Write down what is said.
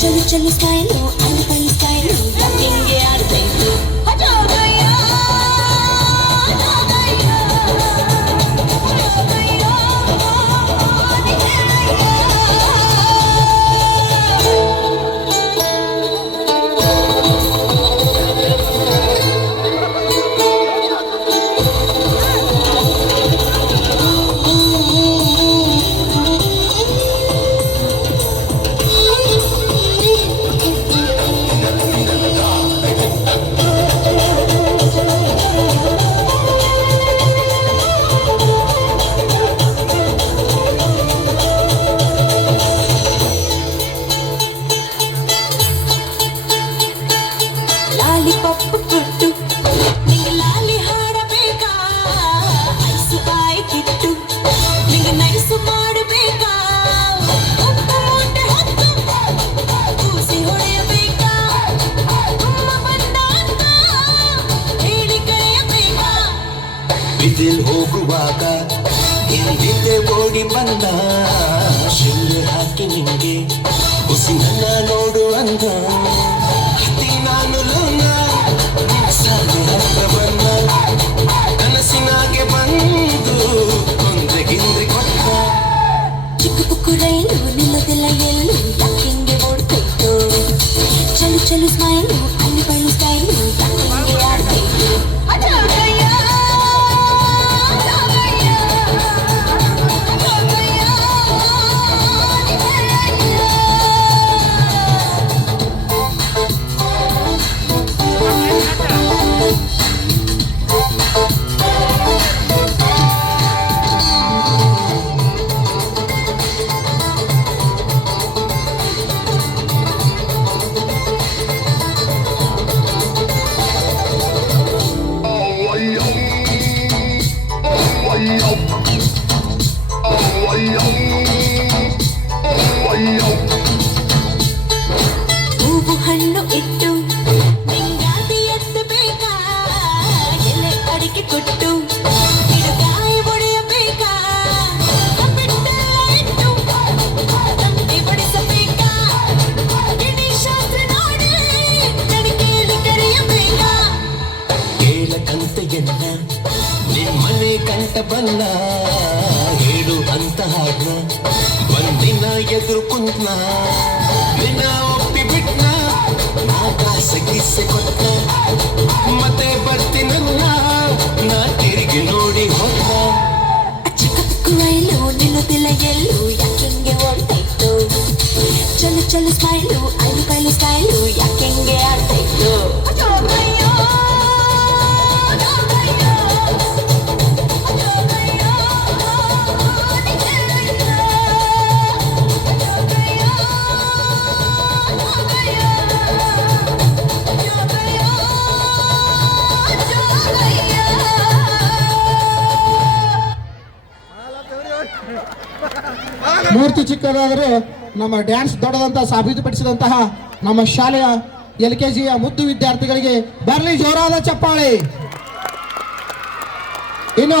ಚಲು ಚಲು ಸ್ಟೈಲು ಅಲ್ಲಿ ಬಳಿ ಸ್ಟೈಲು ಹಿಂಗೆ ಆಡ್ಬೇಕು ಪಪ್ಪು ಕೊಟ್ಟು ನಿಂಗೆ ಲಾಲಿ ಹಾಡಬೇಕಾ ಐಸು ಬಾಯಿ ಕಿಟ್ಟು ನಿಂಗೆ ನೈಸು ಮಾಡಬೇಕಾ ಉಪ್ಪು ಮೂಟೆ ಹೊತ್ತು ಕೂಸಿ ಹೊಡೆಯಬೇಕಾ ಅಮ್ಮ ಬಂದ ಅಂತ ಹೇಳಿ ಕರೆಯಬೇಕಾ ಬಿದಿಲ್ ಹೋಗುವಾಗ ಹಿಂದೆ ಓಡಿ ಬಂದ ಶಿಲ್ಲೆ ಹಾಕಿ ನಿಂಗೆ ಉಸಿನನ್ನ ನೋಡು ಅಂದ ನಾನು ಲೋನ ಬನ್ನ ಕನಸಿನಾಗೆ ಬಂದು ಕೊಂದ್ರೆ ಗಿಂದ್ರೆ ಕೊಟ್ಟ ಚಿಕ್ಕ ಪುಕ್ಕು ರೈಲು ನಿಲ್ಲದಿಲ್ಲ ಎಲ್ಲೂ ಯಾಕಿಂಗೆ ಓಡ್ತೈತು ಚಲು ಚಲು ಸ್ಮೈಲು ಅಲ್ಲಿ ಬಳಿ ಸ್ಟೈಲು ಯಾಕಿಂಗೆ ಆಡ್ತೈತು ಹೂವು ಹಣ್ಣು ಇಟ್ಟು ನಿಂಗಾತಿ ಎತ್ತಬೇಕಾ ಎಲೆ ಅಡಿಕೆ ಕೊಟ್ಟು ಗಿಡಗಾಯಿ ಹೊಡೆಯಬೇಕಾ ಇಟ್ಟು ತಂದೆ ಬಡಿಸಬೇಕಾ ಗಿಣಿ ಶಾಸ್ತ್ರ ನೋಡಿ ನಡಿಗೆಯಲ್ಲಿ ಕರೆಯಬೇಕಾ ಕೇಳಕಂತೆಯನ್ನ ನಿಮ್ಮನೆ ಕಂಟ ಬನ್ನ ಹೇಳು ಅಂತ ಹಾಡ್ನ ಬಂದಿನ ಎದುರು ಕುಂತ್ನ ನಿನ್ನ ಒಪ್ಪಿ ಬಿಟ್ನ ನಾ ಕಾಸೆ ಗಿಸೆ ಕೊಟ್ಟ ಮತ್ತೆ ಬರ್ತೀನಲ್ಲ ನಾ ತಿರುಗಿ ನೋಡಿ ಹೋದ ಚಿಕ್ಕ ಪುಕ್ಕು ರೈಲು ನಿಲ್ಲುತ್ತಿಲ್ಲ ಎಲ್ಲೂ ಯಾಕೆಂಗೆ ಓಡ್ತೈತು ಚಲು ಚಲು ಸ್ಮೈಲು ಅಲ್ಲಿ ಬಳಿ ಸ್ಟೈಲು ಯಾಕೆಂಗೆ ಆಡ್ತೈತು ಮೂರ್ತಿ ಚಿಕ್ಕದಾದರೂ ನಮ್ಮ ಡ್ಯಾನ್ಸ್ ದೊಡ್ಡದಂತ ಸಾಬೀತುಪಡಿಸಿದಂತಹ ನಮ್ಮ ಶಾಲೆಯ LKGಯ ಮುದ್ದು ವಿದ್ಯಾರ್ಥಿಗಳಿಗೆ ಬರಲಿ ಜೋರಾದ ಚಪ್ಪಾಳೆ. ಇನ್ನು